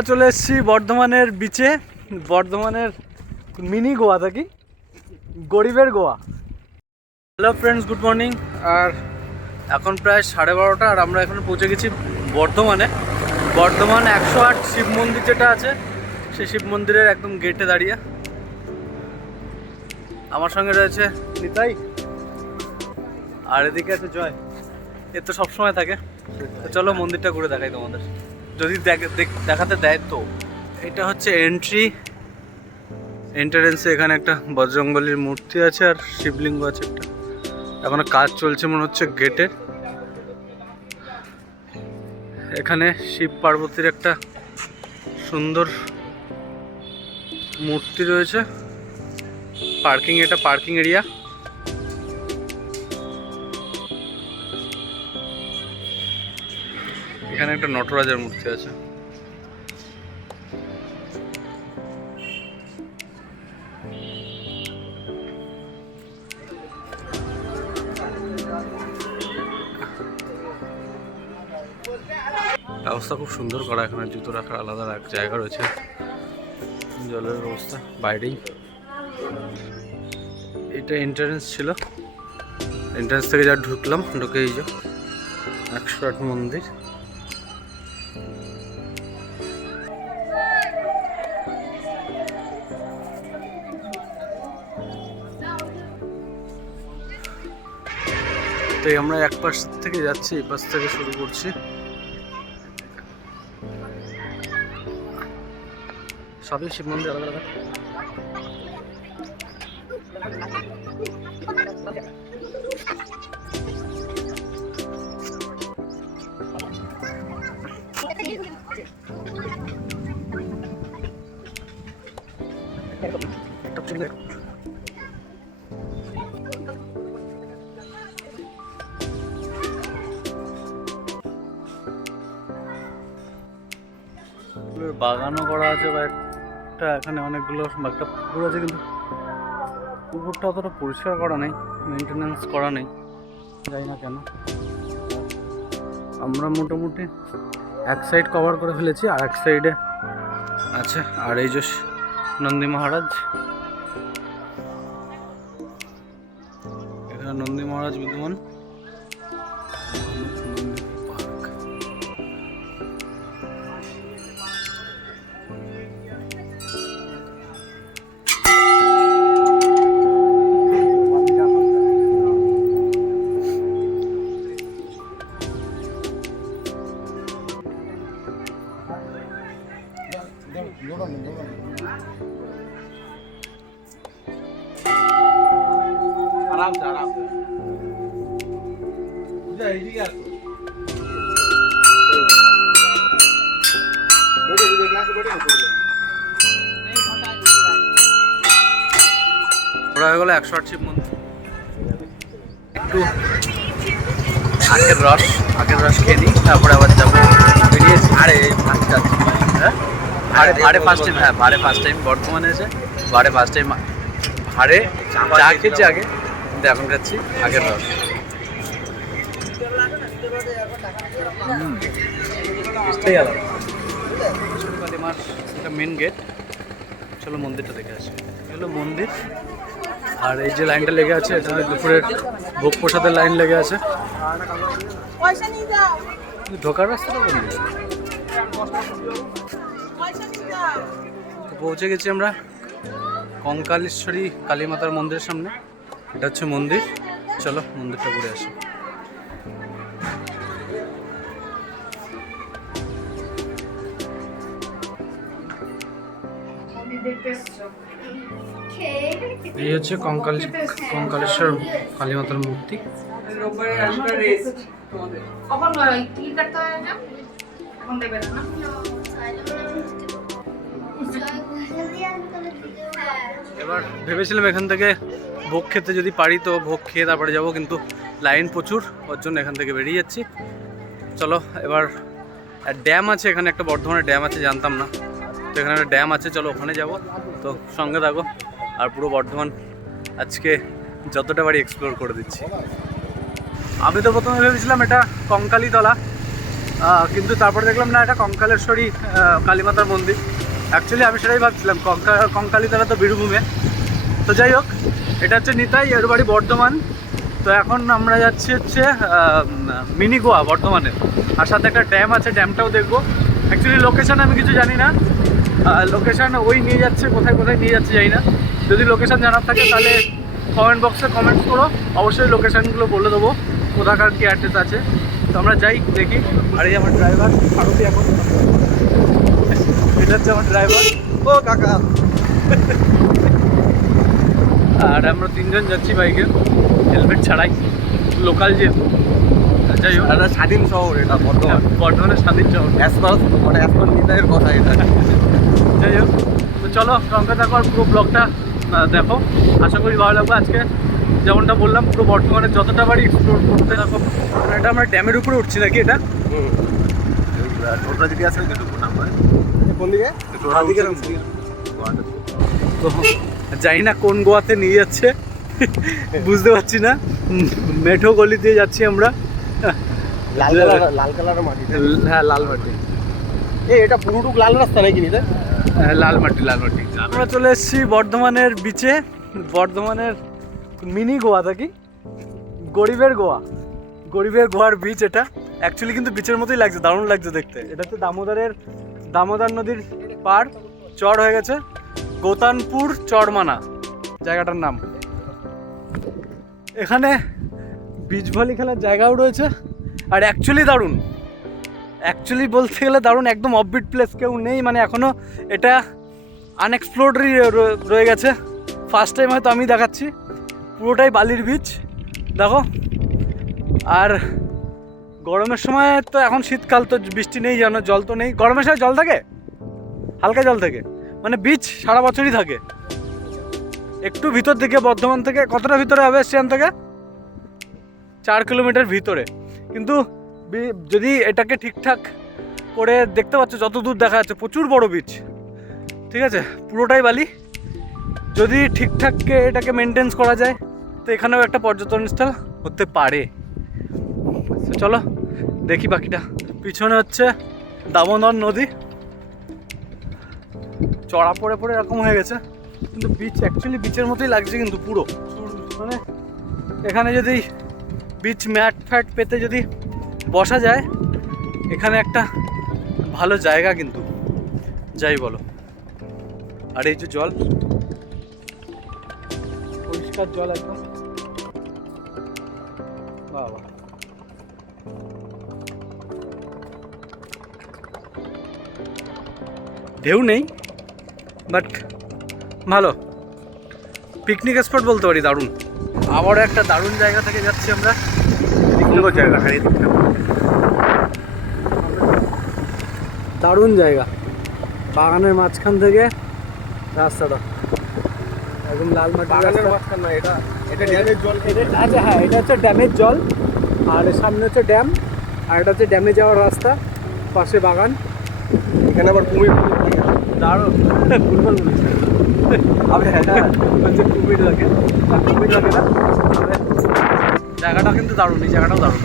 আমরা চলে এসেছি বর্ধমানের বিচে, বর্ধমানের মিনি গোয়া থাকি, গরিবের Goa. Hello friends, good morning. আর এখন প্রায় 12:30 আর আমরা এখন পৌঁছে গেছি বর্ধমানে। বর্ধমান 108 শিব মন্দির যেটা আছে, সেই শিব মন্দিরের একদম গেটে দাঁড়িয়ে। আমার সঙ্গে রয়েছে নিতাই, আর এদিকে আছে জয়। এ তো সবসময় থাকে। তো চলো মন্দিরটা ঘুরে দেখাই তোমাদের, যদি দেখাতে দেয় তো। এটা হচ্ছে এন্ট্রান্সে। এখানে একটা বজরংবলীর মূর্তি আছে আর শিবলিঙ্গ আছে একটা। এখনো কাজ চলছে মনে হচ্ছে গেটের। এখানে শিব পার্বতীর একটা সুন্দর মূর্তি রয়েছে। এটা পার্কিং এরিয়া। এখানে একটা নটরাজের মূর্তি আছে। ব্যবস্থা খুব সুন্দর করা, এখানে জুতো রাখার আলাদা এক জায়গা রয়েছে, জলের ব্যবস্থা বাইরেই। এটা এন্ট্রান্স ছিল, এন্ট্রান্স থেকে যা ঢুকলাম, ঢুকে এই যে 108 মন্দির। তো আমরা এক পাশ থেকে যাচ্ছি, এই পাশ থেকে শুরু করছি। সবই শিব মন্দির আলাদা আলাদা। বাগানও করা আছে বা একটা, এখানে অনেকগুলো একটা পুকুর আছে, কিন্তু পুকুরটা অতটা পরিষ্কার করা নেই, মেনটেনেন্স করা নেই, জানি না কেন। আমরা মোটামুটি এক সাইড কভার করে ফেলেছি, আর এক সাইডে আছে। আর এই যে নন্দী মহারাজ, এখানে নন্দী মহারাজ বিদ্যমান। आराम से ওরা হয়ে গেল 108 শিব মন্দির। একটু আখের রস খেয়ে নিই, তারপরে আবার যাবো বেরিয়ে। ভাড়ে ফার্স্ট যাচ্ছি, হ্যাঁ ভাড়ে ফার্স্ট টাইম, হ্যাঁ ভাড়ে ফার্স্ট টাইম বর্ধমানে এসে ভাড়ে ফার্স্ট টাইম ভাড়ে চা খেয়েছি আগে, কিন্তু এখন খাচ্ছি আখের রস। কালীমার এটা মেন গেট। চলো মন্দিরটা দেখে আসি। এগুলো মন্দির। আর এই যে লাইনটা লেগে আছে, এটা দুপুরের ভোগ প্রসাদের লাইন লেগে আছে। ঢোকার রাস্তাটা কোন দিকে? পৌঁছে গেছি আমরা কঙ্কালেশ্বরী কালী মাতার মন্দিরের সামনে। এটা হচ্ছে মন্দির। চলো মন্দিরটা ঘুরে আসি। এই হচ্ছে কঙ্কালেশ্বর কালী মাতার মূর্তি। এবার ভেবেছিলাম এখান থেকে ভোগ খেতে যদি পারি তো ভোগ খেয়ে তারপরে যাবো, কিন্তু লাইন প্রচুর, ওর জন্য এখান থেকে বেরিয়ে যাচ্ছি। চলো এবার ড্যাম আছে এখানে, একটা বর্ধমানের ড্যাম আছে, জানতাম না। তো এখানে একটা ড্যাম আছে, চলো ওখানে যাব। তো সঙ্গে থাকো, আর পুরো বর্ধমান আজকে যতটা বাড়ি এক্সপ্লোর করে দিচ্ছি। আমি তো প্রথমে ভেবেছিলাম এটা কঙ্কালীতলা, কিন্তু তারপর দেখলাম না, এটা কঙ্কালেশ্বরী কালীমাতার মন্দির। অ্যাকচুয়ালি আমি সেটাই ভাবছিলাম, কঙ্কালীতলা তো বীরভূমে। তো যাই হোক, এটা হচ্ছে নিতাই, এর বাড়ি বর্ধমান। তো এখন আমরা যাচ্ছি হচ্ছে মিনি গোয়া বর্ধমানের, আর সাথে একটা ড্যাম আছে, ড্যামটাও দেখবো। অ্যাকচুয়ালি লোকেশান আমি কিছু জানি না, লোকেশান ওই নিয়ে যাচ্ছে, কোথায় কোথায় নিয়ে যাচ্ছে জানি না। যদি লোকেশান জানার থাকে তাহলে কমেন্ট বক্সে কমেন্টস করো, অবশ্যই লোকেশানগুলো বলে দেবো কোথাকার কি অ্যাড্রেস আছে। তো আমরা যাই দেখি। আর এই আমার ড্রাইভার আরতি, এখন এটা হচ্ছে আমার ড্রাইভার। ও কাকা। আর আমরা তিনজন যাচ্ছি বাইকে, হেলমেট ছাড়াই, লোকাল যেহেতু। যাই হোক, একটা স্বাধীন শহর এটা বর্ধমানের স্বাধীন শহর, নিতাইয়ের কথা এটা। যাই হোক, তো চলো সঙ্গে থাকো আর পুরো ব্লগটা দেখো, আশা করি ভালো লাগবে। আজকে যেমনটা বললাম, পুরো বর্ধমানের যতটা বাড়ি এক্সপ্লোর করতে থাকো। এটা আমরা ড্যামের উপরে উঠছি নাকি? এটা টোটা দিকে আছে কোন দিকে? তো জানি না কোন গোয়াতে নিয়ে যাচ্ছে, বুঝতে পারছি না। মেঠো গলি দিয়ে যাচ্ছি আমরা। লাল কালারের মাটি। হ্যাঁ, লাল মাটি। এটা পুরোটুক লাল রাস্তা নাকি নিতে? লাল মাটি, লাল মাটি। আমরা চলে এসেছি বর্ধমানের বিচে, বর্ধমানের মিনি গোয়া থাকি, গরিবের গোয়া, গরিবের গোয়ার বিচ এটা। অ্যাকচুয়ালি কিন্তু বিচের মতোই লাগছে, দারুণ লাগছে দেখতে। এটা হচ্ছে দামোদর নদীর পার, চর হয়ে গেছে গোতানপুর চরমানা জায়গাটার নাম। এখানে বিচ ভলি খেলার জায়গাও রয়েছে। আর অ্যাকচুয়ালি দারুণ, অ্যাকচুয়ালি বলতে গেলে দারুণ, একদম অফবিট প্লেস, কেউ নেই মানে এখনও এটা আনএক্সপ্লোরডই রয়ে গেছে। ফার্স্ট টাইম হয়তো আমি দেখাচ্ছি, পুরোটাই বালির বিচ দেখো। আর গরমের সময় তো, এখন শীতকাল তো বৃষ্টি নেই জানো, জল তো নেই। গরমের সময় জল থাকে, হালকা জল থাকে, মানে বিচ সারা বছরই থাকে। একটু ভিতর দিকে, বর্ধমান থেকে কতটা ভিতরে হবে স্টেশন থেকে? 4 কিলোমিটার ভিতরে। কিন্তু যদি এটাকে ঠিকঠাক করে, দেখতে পাচ্ছ যত দূর দেখা যাচ্ছে প্রচুর বড় বিচ, ঠিক আছে, পুরোটাই বালি। যদি ঠিকঠাক এটাকে মেনটেন্স করা যায় তো এখানেও একটা পর্যটন স্থল হতে পারে। চলো দেখি বাকিটা। পিছনে হচ্ছে দামোদর নদী, চড়া পড়ে পড়ে এরকম হয়ে গেছে, কিন্তু বিচ অ্যাকচুয়ালি বিচের মতোই লাগছে কিন্তু পুরো। মানে এখানে যদি বিচ ম্যাট ফ্যাট পেতে যদি বসা যায়, এখানে একটা ভালো জায়গা কিন্তু, যাই বলো। আর এই যে জল, পরিষ্কার জল একদম, বাবা। ঢেউ নেই, বাট ভালো পিকনিক স্পট বলতে পারি, দারুণ। আবারও একটা দারুণ জায়গা থেকে যাচ্ছি আমরা। জায়গা দারুণ জায়গা, বাগানের মাঝখান থেকে রাস্তাটা একদম লাল মাটি। বাগানের মাঝখান না, এটা ড্যামের জল। আচ্ছা হ্যাঁ, এটা হচ্ছে ড্যামের জল, আর সামনে হচ্ছে ড্যাম, আর এটা হচ্ছে ড্যামে যাওয়ার রাস্তা, পাশে বাগান। এখানে আবার কুমির। দারুণ, ভুলভাল বলেছে। হচ্ছে কুমির লাগে, কুমির লাগে না। জায়গাটা কিন্তু দারুণ, এই জায়গাটাও দারুণ।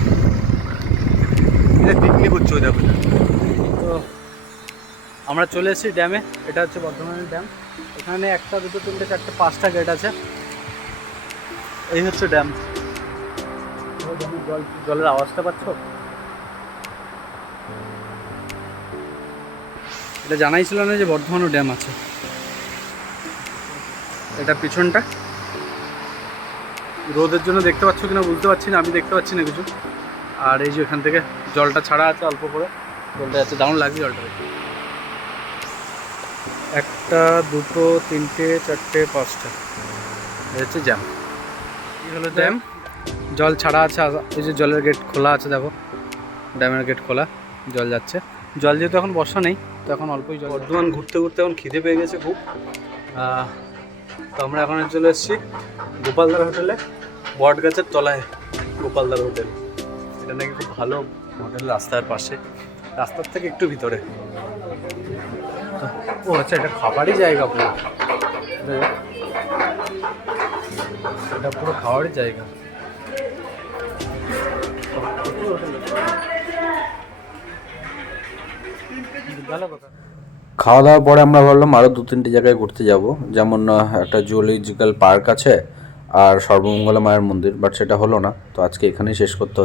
এটা পিকনিক হচ্ছে ওই দেখো। তো আমরা চলে এসেছি ড্যামে, এটা হচ্ছে বর্ধমানের ড্যাম। এখানে 1, 2, 3, 4, 5টা গেট আছে। এই হচ্ছে ড্যাম। জলের আওয়াজটা পাচ্ছ? এটা জানাই ছিল না যে বর্ধমানও ড্যাম আছে। এটা পিছনটা রোদের জন্য দেখতে পাচ্ছ কিনা বুঝতে পারছি না, আমি দেখতে পাচ্ছি না কিছু। আর এই যে এখান থেকে জলটা ছাড়া আছে অল্প করে, জলটা যাচ্ছে, দারুণ লাগছে জলটা। 1, 2, 3, 4, 5টা, এই হচ্ছে জ্যাম। এই হলো ড্যাম, জল ছাড়া আছে। এই যে জলের গেট খোলা আছে দেখো, ড্যামের গেট খোলা, জল যাচ্ছে। জল যেহেতু এখন বর্ষা নেই, তো এখন অল্পই জল। বর্ধমান ঘুরতে ঘুরতে এখন খিদে পেয়ে গেছে খুব। তো আমরা এখন চলে এসেছি গোপালদার হোটেলে, বট গাছের তলায় গোপালদার হোটেল। এটা নাকি খুব ভালো হোটেল, রাস্তার পাশে, রাস্তার থেকে একটু ভিতরে। ও আচ্ছা, এটা খাবারই জায়গা পুরো, এটা পুরো খাওয়ারই জায়গা। খাওয়া দাওয়ার পরে আমরা ভাবলাম আরও 2-3টে জায়গায় ঘুরতে যাব, যেমন একটা জুলজিক্যাল পার্ক আছে আর সর্বমঙ্গলা মায়ের মন্দির, বাট সেটা হলো না, তো আজকে এখানেই শেষ করতে হচ্ছে।